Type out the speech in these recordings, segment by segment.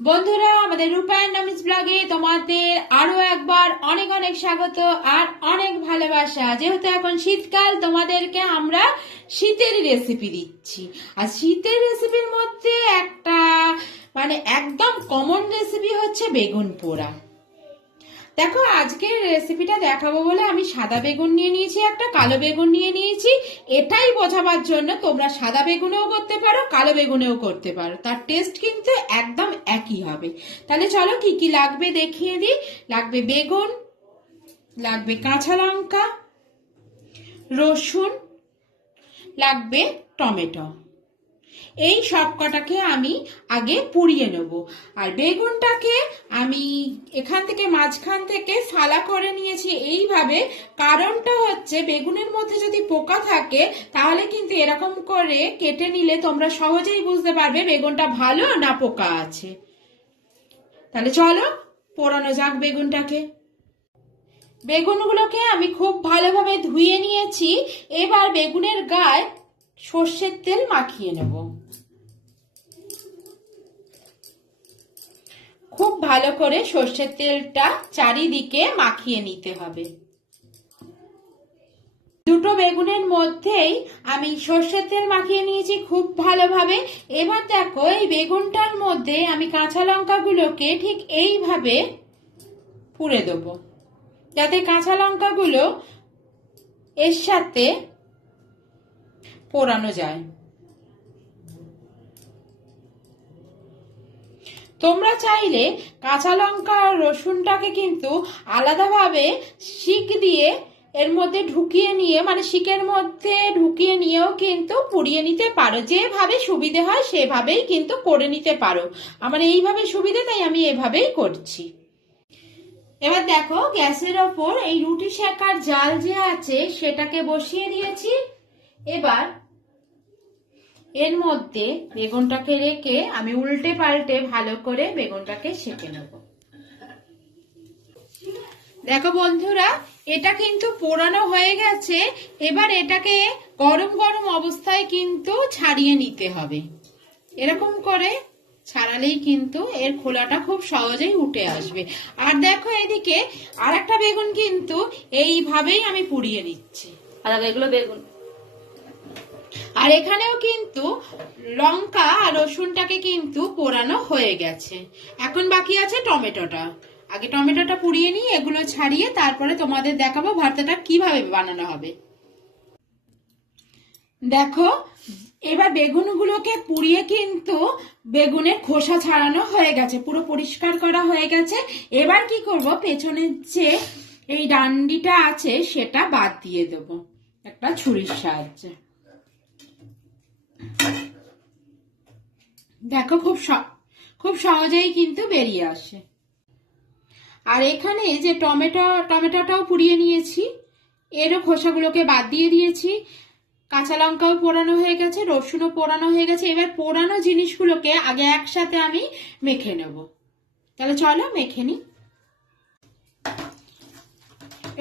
বন্ধুরা, আমাদের রূপায়ণ নামিজ ব্লগে তোমাদের আরো একবার অনেক অনেক স্বাগত আর অনেক ভালোবাসা। যেহেতু এখন শীতকাল, তোমাদেরকে আমরা শীতের রেসিপি দিচ্ছি। আর শীতের রেসিপির মধ্যে একটা একদম কমন রেসিপি হচ্ছে বেগুন পোড়া। দেখো, আজকের রেসিপিটা দেখাবো বলে আমি সাদা বেগুন নিয়ে নিয়েছি, একটা কালো বেগুন নিয়ে নিয়েছি। এটাই বোঝাবার জন্য তোমরা সাদা বেগুনেও করতে পারো, কালো বেগুনেও করতে পারো, তার টেস্ট কিন্তু একদম একই হবে। তাহলে চলো কি কি লাগবে দেখিয়ে দিই। লাগবে বেগুন, লাগবে কাঁচা লঙ্কা, রসুন, লাগবে টমেটো। এই সব কটাকে আমি আগে পুড়িয়ে নেব। আর বেগুনটাকে আমি এখান থেকে মাঝখান থেকে ফালা করে নিয়েছি এইভাবে। কারণটা হচ্ছে, বেগুনের মধ্যে যদি পোকা থাকে তাহলে কিন্তু এরকম করে কেটে নিলে তোমরা সহজেই বুঝতে পারবে বেগুনটা ভালো না পোকা আছে। তাহলে চলো পোড়ানো যাক বেগুনটাকে। বেগুনগুলোকে আমি খুব ভালোভাবে ধুয়ে নিয়েছি। এবার বেগুনের গায়ে সর্ষের তেল মাখিয়ে নেব। খুব ভালো করে সর্ষের তেলটা চারিদিকে মাখিয়ে নিতে হবে। দুটো বেগুনের মধ্যেই আমি সর্ষের তেল মাখিয়ে নিয়েছি খুব ভালোভাবে। এবার দেখো, এই বেগুনটার মধ্যে আমি কাঁচা লঙ্কাগুলোকে ঠিক এইভাবে পুড়ে দেবো, যাতে কাঁচা লঙ্কাগুলো এর সাথে পোড়ানো যায়। তোমরা চাইলে কাঁচা লঙ্কা আর রসুনটাকে কিন্তু আলাদাভাবে শিক দিয়ে এর মধ্যে ঢুকিয়ে নিয়ে, শিকের মধ্যে ঢুকিয়ে নিয়েও কিন্তু পুড়িয়ে নিতে পারো। যেভাবে সুবিধে হয় সেভাবেই কিন্তু করে নিতে পারো। আমার এইভাবে সুবিধে, তাই আমি এভাবেই করছি। এবার দেখো, গ্যাসের ওপর এই রুটি সেকার জাল যে আছে সেটাকে বসিয়ে দিয়েছি। এবার এর মধ্যে বেগুনটাকে রেখে আমি উল্টে পাল্টে ভালো করে বেগুনটাকে সেঁকে নেব। দেখো বন্ধুরা, এটা কিন্তু পোড়ানো হয়ে গেছে। এবার এটাকে গরম গরম অবস্থায় কিন্তু ছাড়িয়ে নিতে হবে। এরকম করে ছাড়ালেই কিন্তু এর খোলাটা খুব সহজেই উঠে আসবে। আর দেখো, এদিকে আর একটা বেগুন কিন্তু এইভাবেই আমি পুড়িয়ে নিচ্ছি। আর এগুলো বেগুন। আর এখানেও কিন্তু লঙ্কা আর রসুনটাকে কিন্তু পোড়ানো হয়ে গেছে। এখন বাকি আছে টমেটোটা। আগে টমেটোটা পুড়িয়ে নিয়ে এগুলো ছাড়িয়ে তারপরে তোমাদের দেখাবো ভর্তাটা কিভাবে বানানো হবে। দেখো, এবার বেগুনগুলোকে পুড়িয়ে কিন্তু বেগুনের খোসা ছাড়ানো হয়ে গেছে, পুরো পরিষ্কার করা হয়ে গেছে। এবার কি করব, পেছনের যে এই ডান্ডিটা আছে সেটা বাদ দিয়ে দেবো একটা ছুরির সাহায্যে। দেখো, খুব সহজেই কিন্তু বেরিয়ে আসে। আর এখানে যে টমেটোটাও পুড়িয়ে নিয়েছি, এরও খোসাগুলোকে বাদ দিয়ে দিয়েছি। কাঁচা লঙ্কাও পোড়ানো হয়ে গেছে, রসুনও পোড়ানো হয়ে গেছে। এবার পোড়ানো জিনিসগুলোকে আগে একসাথে আমি মেখে নেব। তাহলে চলো মেখে নিই।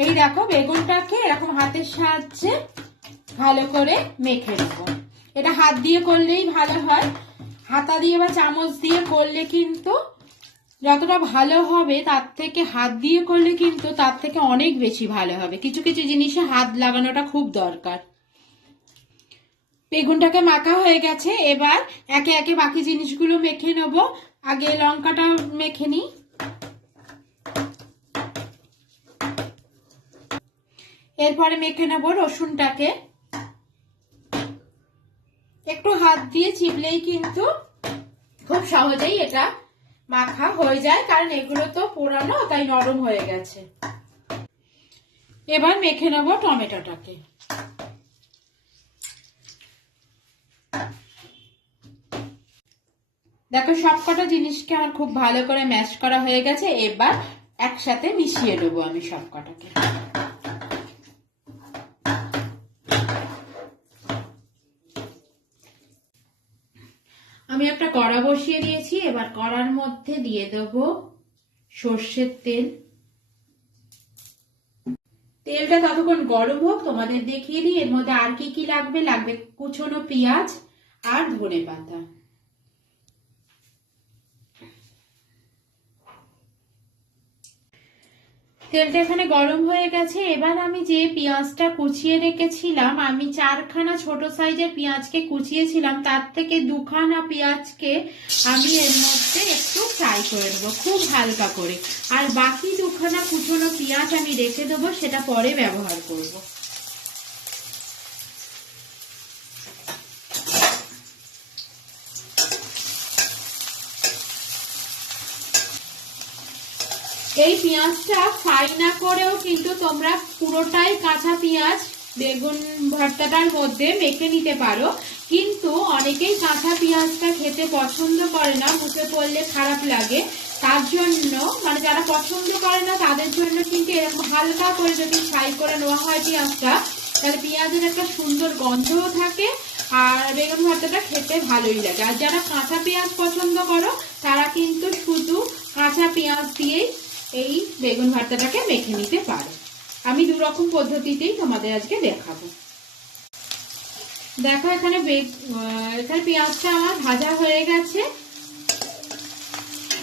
এই দেখো, বেগুনটাকে এরকম হাতের সাহায্যে ভালো করে মেখে নেব। এটা হাত দিয়ে করলেই ভালো হয়, হাতা দিয়ে বা চামচ দিয়ে করলে কিন্তু যতটা ভালো হবে তার থেকে হাত দিয়ে করলে কিন্তু তার থেকে অনেক বেশি ভালো হবে। কিছু কিছু জিনিসে হাত লাগানোটা খুব দরকার। বেগুনটাকে মাখা হয়ে গেছে। এবার একে একে বাকি জিনিসগুলো মেখে নেব। আগে লঙ্কাটা মেখে নিই। এরপরে মেখে নেব রসুনটাকে। একটু হাত দিয়ে চিপলেই কিন্তু খুব সহজেই এটা মাখা হয়ে যায়, কারণ এগুলো তো পোড়ানো, তাই নরম হয়ে গেছে। এবার মেখে নেব টমেটোটাকে। দেখো, সবকটা জিনিসকে আমার খুব ভালো করে ম্যাশ করা হয়ে গেছে। এবার একসাথে মিশিয়ে দেবো আমি সবকটাকে। আমি একটা কড়া বসিয়ে দিয়েছি। এবার কড়ার মধ্যে দিয়ে দেবো সর্ষের তেল। তেলটা ততক্ষণ গরম হোক, তোমাদের দেখিয়ে দিই এর মধ্যে আর কি কি লাগবে। লাগবে কুচনো পেঁয়াজ আর ধনেপাতা। তেলটা এখানে গরম হয়ে গেছে। এবার আমি যে পেঁয়াজটা কুচিয়ে রেখেছিলাম, আমি 4খানা ছোট সাইজের পেঁয়াজকে কুচিয়েছিলাম, তার থেকে 2খানা পেঁয়াজকে আমি এর মধ্যে একটু ফ্রাই করে নেবো খুব হালকা করে। আর বাকি 2খানা কুচনো পেঁয়াজ আমি রেখে দেবো, সেটা পরে ব্যবহার করব। এই পেঁয়াজটা ফ্রাই না করেও কিন্তু তোমরা পুরোটাই কাঁচা পেঁয়াজ বেগুন ভর্তাটার মধ্যে মেখে নিতে পারো, কিন্তু অনেকেই কাঁচা পেঁয়াজটা খেতে পছন্দ করে না, মুখে পড়লে খারাপ লাগে। তার জন্য মানে যারা পছন্দ করে না তাদের জন্য কিন্তু এরকম হালকা করে যদি ফ্রাই করে নেওয়া হয় পেঁয়াজটা, তাহলে পেঁয়াজের একটা সুন্দর গন্ধও থাকে আর বেগুন ভর্তাটা খেতে ভালোই লাগে। আর যারা কাঁচা পেঁয়াজ পছন্দ করো তারা কিন্তু শুধু কাঁচা পেঁয়াজ দিয়েই এই বেগুন ভর্তাটাকে মেখে নিতে পারো। আমি 2 রকম পদ্ধতিতেই তোমাদের আজকে দেখাবো। দেখো এখানে পেঁয়াজটা আমার ভাজা হয়ে গেছে।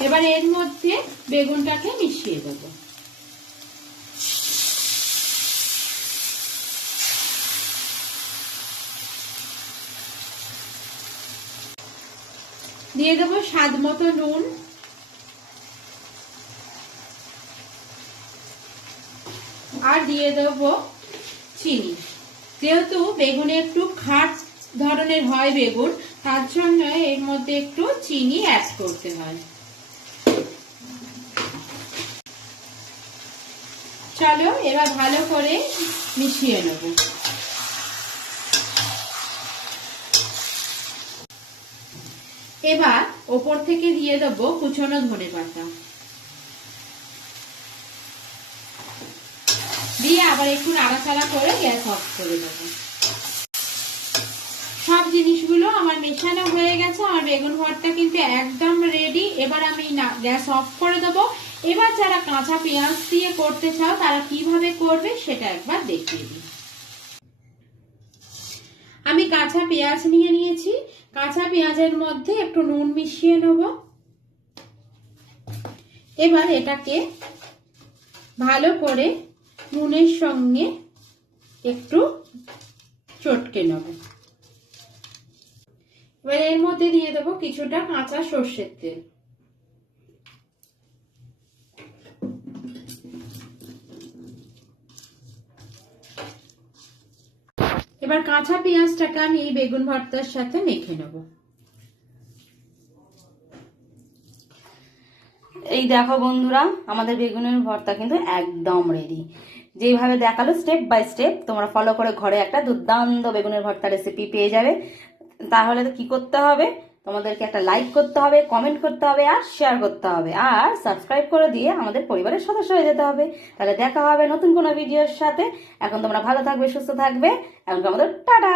এবার এর মধ্যে বেগুনটাকে মিশিয়ে দেবো। দিয়ে দেবো স্বাদ মতো নুন, আর দিয়ে দেবো চিনি। যেহেতু বেগুনে একটু খাট ধরনের হয় বেগুন, তার জন্য এর মধ্যে একটু চিনি অ্যাড করতে হয়। চলো এবার ভালো করে মিশিয়ে নেব। এবার ওপর থেকে দিয়ে দেবো কুচনো ধনেপাতা, দিয়ে আবার একটু নাড়াচাড়া করে গ্যাস অফ করে দেবো। সব জিনিসগুলো আমার মেশানো হয়ে গেছে, আমার বেগুন ভর্তা কিন্তু একদম রেডি। এবার আমি গ্যাস অফ করে দেবো। এবার যারা কাঁচা পেঁয়াজ দিয়ে করতে চাও তারা কিভাবে করবে সেটা একবার দেখিয়ে দিই। আমি কাঁচা পেঁয়াজ নিয়ে নিয়েছি, কাঁচা পেঁয়াজের মধ্যে একটু নুন মিশিয়ে নেব। এবার এটাকে ভালো করে নুনের সঙ্গে একটু চটকে নেব। এবার এর মধ্যে দিয়ে দেবো কিছুটা কাঁচা সর্ষের তেল। এবার কাঁচা পেঁয়াজটাকে আমি এই বেগুন ভর্তার সাথে মেখে নেব। এই দেখো বন্ধুরা, আমাদের বেগুনের ভর্তা কিন্তু একদম রেডি। যেভাবে দেখালো স্টেপ বাই স্টেপ তোমরা ফলো করে ঘরে একটা দুর্দান্ত বেগুনের ভর্তা রেসিপি পেয়ে যাবে। তাহলে তো কি করতে হবে, তোমাদেরকে একটা লাইক করতে হবে, কমেন্ট করতে হবে আর শেয়ার করতে হবে, আর সাবস্ক্রাইব করে দিয়ে আমাদের পরিবারের সদস্য হয়ে যেতে হবে। তাহলে দেখা হবে নতুন কোনো ভিডিওর সাথে। এখন তোমরা ভালো থাকবে, সুস্থ থাকবে। এখন আমাদের টাটা।